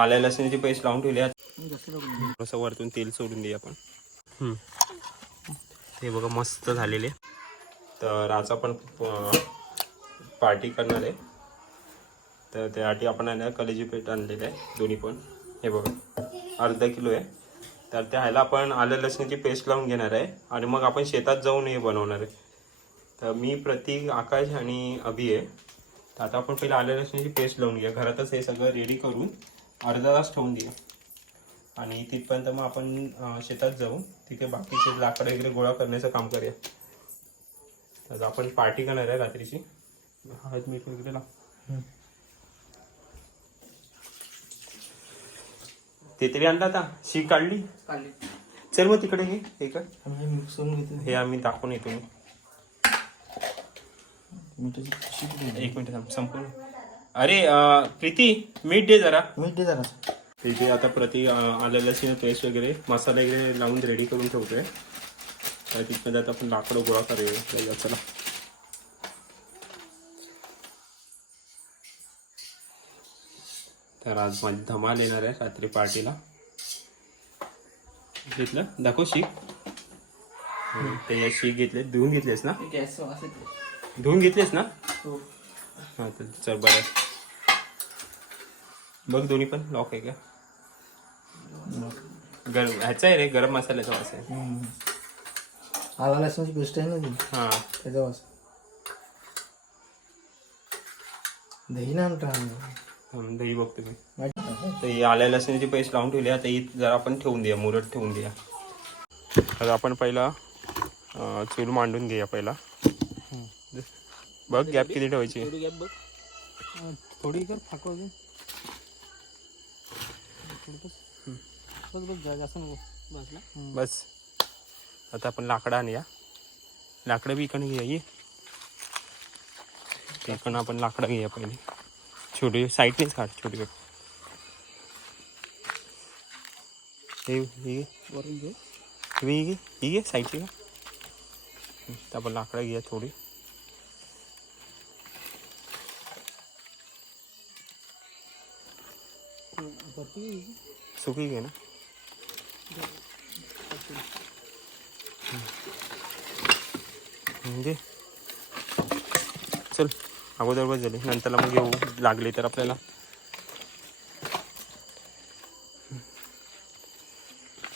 आल्या लसणाची पेस्ट लावून ठेवली आहे थोडंसं वरतून तेल सोडून दे आपण. हम्म. हे बघा मस्त झालेले. तर आज आपण पार्टी करणार आहे. तर त्यासाठी आपण ना कलेजी पेट आणलेलं आहे दोन्ही पण. हे बघा अर्धा किलो आहे. तर त्या ह्याला आपण आलं लसणाची पेस्ट लावून घेणार आहे. आणि मग आपण शेतात जाऊन हे बनवणार आहे. तर मी प्रतीक आकाश आणि अभि आहे. तर आता आपण पहिलं आलं लसणाची पेस्ट लावून घेऊया. घरातच हे सगळं रेडी करून अर्धा तास ठेवून देऊ आणि तिथपर्यंत मग आपण शेतात जाऊ. तिथे बाकीचे लाकडं वगैरे गोळा करण्याचं काम करूया. तर आपण पार्टी करणार आहे रात्रीची. हळद मीठ वगैरे लाव. ते तरी आणला आता. शी काढली? चल मग तिकडे हे करून घेते. हे आम्ही दाखवून येतो. मी? एक मिनिट थांब. संपूर्ण. अरे अं, प्रीती मीठ दे जरा. मीठ दे जरा. प्रीती आता प्रति अं, आलं लसूण पेस्ट वगैरे मसाला वगैरे लावून रेडी करून ठेवतोय. तर तिथमध्ये आता आपण लाकडं गोळा करूया. चला तर आज माझी धमाल येणार आहे रात्री पार्टीला. घेतलं? दाखव शीक हम्म, ते या शीक घेतले. धुवून घेतलेस ना? गॅस धुवून घेतलेस ना? हो. हा तर चल बरं. बघ दोन्ही पण. लॉक आहे का? गरम. ह्याचा आहे रे गरम मसाल्याचा वास आहे. आला लसणाची पेस्ट आहे ना ती? हा. त्याचा वास दही ना आणता दही बघतो मी. तर ही आल्या लसणाची पेस्ट लावून ठेवली आता ही जरा आपण ठेवून देऊया मुरत ठेवून देऊया. तर आपण पहिला चूल मांडून घेऊया पहिला. बघ गॅप किती ठेवायची? थोडी गॅप बघ. थोडी कर बस बस जा जास्त नको. बसला? बस. आता आपण लाकडं आणूया. लाकडं बी इकडे घेऊया ये. इकडनं आपण लाकडं घेऊया पहिले. छोटी साईडनेच काढ छोटी छोटी. हे हे घे. वरून घे. ही घे. ही घे साईडची का आपण लाकडं घेऊया थोडी वरती घे. सुकी घे ना? म्हणजे? चल अगोदर बस झाली. नंतरला मग घेऊ लागली तर आपल्याला.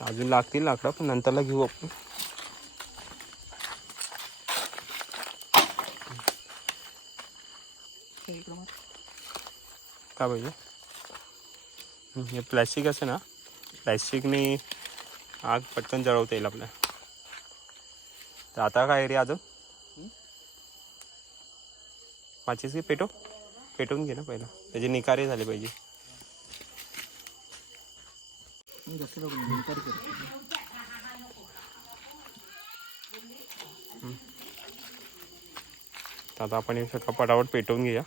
अजून लागतील लाकडं पण नंतरला घेऊ आपण. हे इकडं मार. का पाहिजे? हे प्लॅस्टिक असं ना प्लॅस्टिकने आग पटकन जळवता येईल आपल्या. तर आता काय रे अजून? माचीस की पेटो पेटवून घे ना पहिला. त्याचे निकारे झाले पाहिजे. आता आपण हे सगळं पटापट पेटवून घेऊया.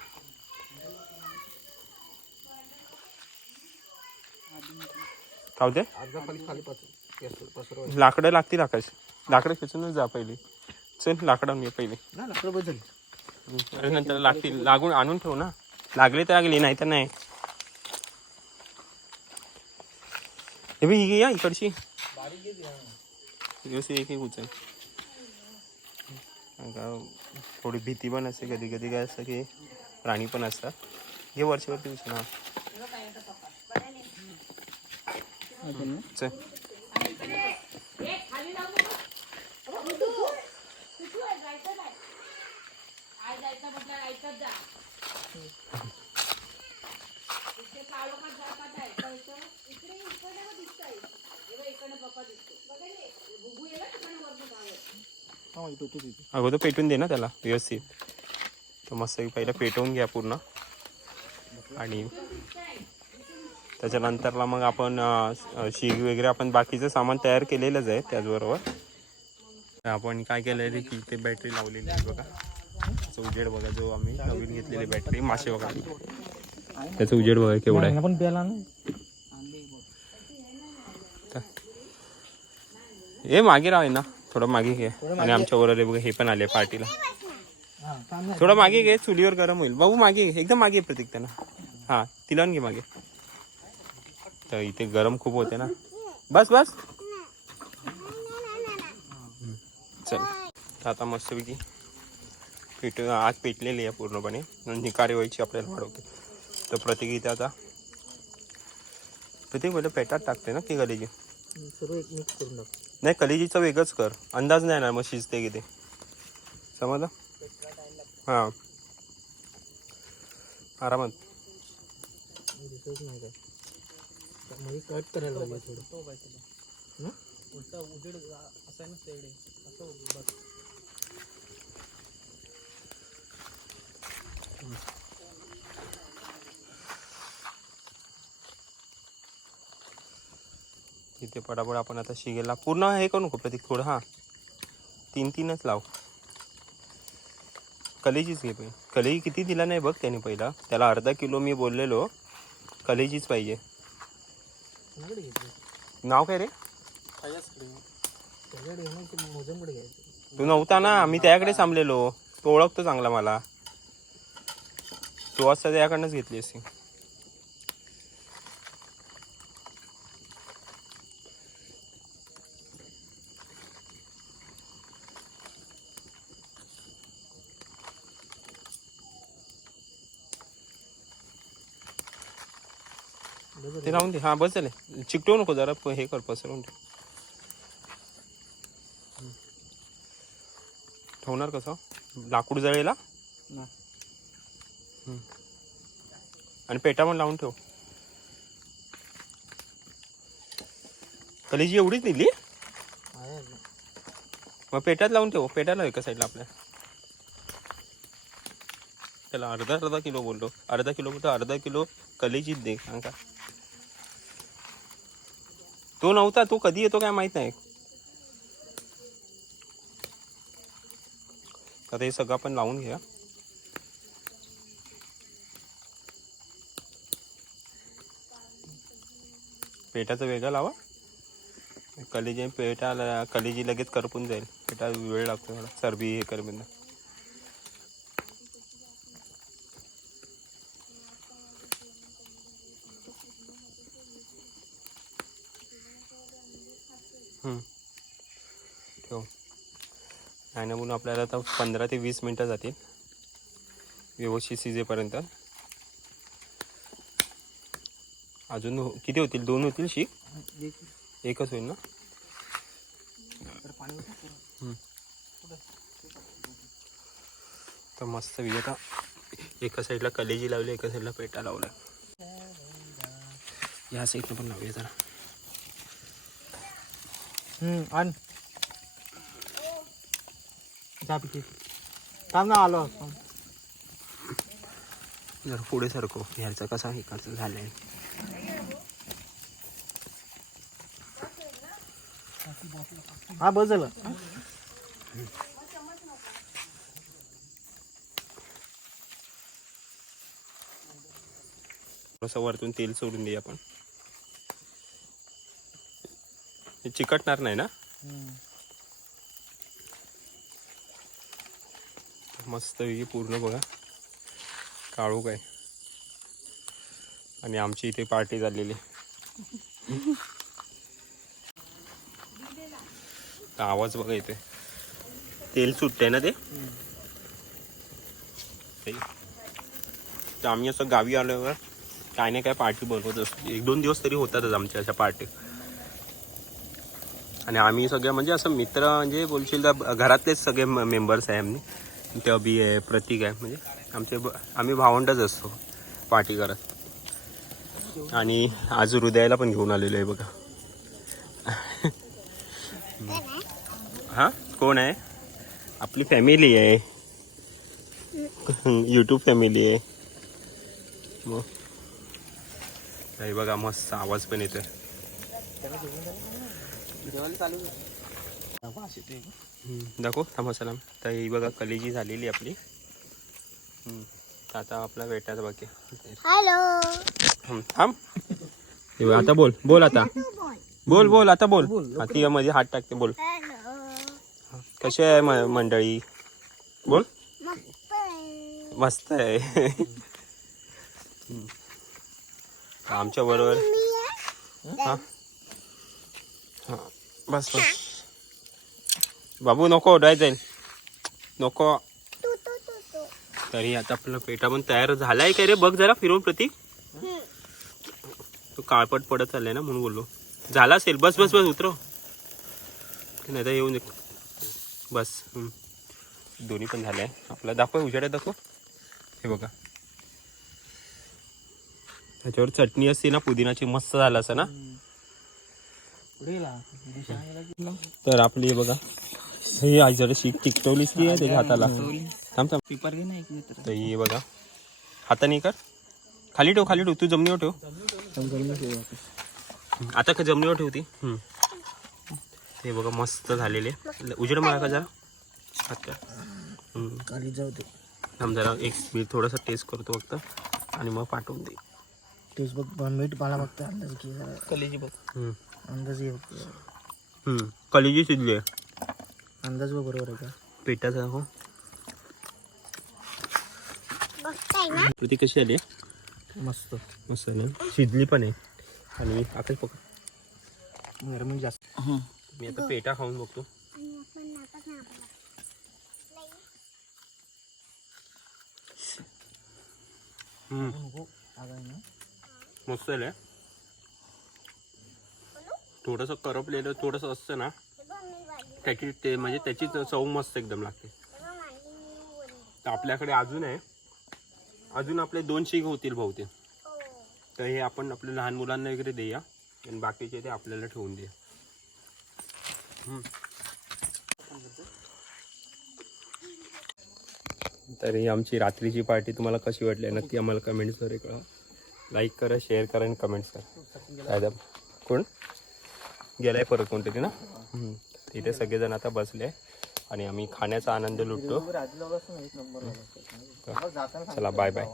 काय होते लाकडं लागतील आकाश. लाकडं खेचूनच जा पहिली. चल लाकडं आणूया पहिली. ना लाकडं अरे नंतर लागतील. लागून आणून ठेव ना. लागले तर लागली नाही तर नाही. हे बी ही या इकडची. एक एक उचल. थोडी भीती पण असते. कधी कधी काय असतं की प्राणी पण असतात. घे वरची वरती उचल. हा. चल अगोदर पेटून दे ना त्याला व्यवस्थित. तर मस्त पहिलं पेटवून घ्या पूर्ण. आणि त्याच्यानंतरला मग आपण शीग वगैरे आपण बाकीचं सामान तयार केलेलंच आहे त्याचबरोबर. आपण काय केलं आहे की ते बॅटरी लावलेली आहे बघा. त्याचा उजेड बघा जो आम्ही नवीन घेतलेली बॅटरी मासे बघा. त्याचा उजेड बघा केवढा आहे. पण प्याला हे मागे राह ना. थोडं मागे घे. आणि आमच्या बरोबर बघा हे पण आले पार्टीला. थोडं मागे घे चुलीवर गरम होईल. बाबू मागे घे. एकदम मागे प्रतीक त्यांना. हा तिला घे मागे. तर इथे गरम खूप होते ना. बस बस. चल. आता मस्तपैकी पेट आग पेटलेली आहे पूर्णपणे. निकारी व्हायची आपल्याला वाढवते. तर प्रत्येक इथे आता प्रत्येक वेळेला पेटात टाकते ना की कलेजी. नाही कलेजीचं वेगळंच कर. अंदाज नाही ना मग शिजते किती. समजलं? हां. आरामात. मध्ये कट करायला पाहिजे थोडं. तो पाहिजे ना उलटा उजेड असं आहे ना तेवढे. असं बस. इथे पटापट आपण आता शिगेला. पूर्ण हे करू नको प्रतीक थोडं हां. तीन तीनच लाव. कलेजीच घे पाहिजे कलेजी किती दिला नाही बघ त्याने पहिला. त्याला अर्धा किलो मी बोललेलो. कलेजीच पाहिजे. कोणाकडे घेतलं. नाव काय रे? त्याच्याचकडे. त्याच्याकडे घेणार की मोजमकडे घ्यायचं. तू नव्हता ना? मी त्याकडे थांबलेलो तो ओळखतो चांगला मला. तो असता त्याकडनंच घेतली असती. ते राहून दे. हां बस झाले. चिकटवू नको जरा हे कर पसरवून ठेव. ठेवणार कसं? लाकूड जळेला? आणि पेटा पण लावून ठेव. कलेजी एवढीच दिली. मग पेटात लावून ठेव. पेटाला एका साईडला आपल्या. त्याला अर्धा अर्धा किलो बोललो. अर्धा किलो तर अर्धा किलो कलेजीच दे. सांग तो नव्हता तो कधी येतो काय माहीत नाही. आता हे सगळं आपण लावून घ्या पेटाचं वेगळं लावा. कलेजी पेठाला कलेजी लगेच करपून जाईल. पेटा वेळ लागतो मला. चरबी हे कर ठेव. नाही ना म्हणून आपल्याला आता पंधरा ते वीस मिनटं जातील. व्यवस्थित शिजेपर्यंत. अजून हो- किती होतील? दोन होतील शीख एकच होईल ना? तर मस्त आता एका साईडला कलेजी लावली एका साईडला पेटा लावला या साईडला पण लावूया जरा. हम्म, आण. थांब ना आलो. जरा पुढे सरको ह्याचा कसा इकडचा झालाय? हा बस झालं थोडंसं वरतून तेल सोडून दे आपण. हे चिकटणार नाही ना? मस्त पूर्ण बघा. काळू काय. आणि आमची इथे पार्टी झालेली. तर आवाज बघा इथे. तेल सुटते ना ते? तर आम्ही असं गावी आल्यावर काय नाही काय पार्टी बनवत असतो. एक दोन दिवस तरी होतातच आमच्या अशा पार्टी. आणि आम्ही सगळे म्हणजे असं मित्र म्हणजे बोलशील तर घरातलेच सगळे मेंबर्स आहे आम्ही. ते अभि आहे प्रतीक आहे म्हणजे आमचे ब- आम्ही भावंडच असतो पार्टी करत. आणि आज हृदयाला पण घेऊन आलेलो आहे बघा. हां? कोण आहे? आपली फॅमिली आहे. यूट्यूब फॅमिली आहे. मग. बघा मस्त आवाज पण येतोय हम्म, दाखव थांबा सलाम. तर ही बघा कलेजी झालेली आपली. आता आपला वेटाचा बाकी आहे. हम्म, थांब. हे आता बोल बोल आता. बोल बोल आता बोल. हाती मध्ये हात टाकते बोल. कशी आहे म- मंडळी? बोल. मस्त आहे. आमच्या बरोबर. हा. हा. बस बस बाबू नको डाय जाईल. नको. तरी आता आपला पेटा पण तयार झालाय काय रे? बघ जरा फिरवून प्रतीक. तो काळपट पडत चाललाय ना म्हणून बोललो. झाला असेल. बस बस बस उतरव नाही तर येऊन दे. बस. हम्म. दोन्ही पण झालंय आपला दाखव उजेड्यात दाखव. हे बघा. त्याच्यावर चटणी असते ना पुदिनाची मस्त झालं असं ना पुढे गेला दिशा गेला की तर आपली बघा हे आज जरा शीक चिकटवलीस की आहे त्याच्या हाताला? थांब थांब. पेपर घे ना एक तर हे बघा हाताने कर. खाली ठेव खाली ठेव तू जमिनीवर ठेव. आता का जमिनीवर ठेवती. हे बघा मस्त झालेले. उजेड मारा का जरा? हात कर. हम्म. खाली जाऊ दे. थांब जरा एक मी थोडासा टेस्ट करतो फक्त. आणि मग पाठवून दे. तेच बघ मीठ मला बघता अंदाज घे कलेजी बघ. हम्म. अंदाज घे हम्म. कलेजी शिजली आहे. अंदाज बघ बरोबर आहे का पेटाचा हो ती कशी आली मस्त. मस्त ना? शिजली पण आहे. आणि आकाश पकड गरमी जास्त. मी आता पेटा खाऊन बघतो. हम्म, मस्त आहे थोडंसं करपलेलं थोडंसं असतं ना. त्याची ते म्हणजे त्याची चव मस्त एकदम लागते. तर आपल्याकडे अजून आहे. अजून आपले दोन शीग होतील बहुतेक. तर हे आपण आपल्या लहान मुलांना वगैरे देऊया. आणि बाकीचे ते आपल्याला ठेवून देऊया. तर ही आमची रात्रीची पार्टी तुम्हाला कशी वाटली आहे? नक्की आम्हाला कमेंट्सद्वारे कळवा. लाईक करा शेअर करा आणि कमेंट्स करा. दादा कोण? गेलाय परत कोणतरी ना. तिथे सगळेजण आता बसले आणि आम्ही खाण्याचा आनंद लुटतो. चला बाय बाय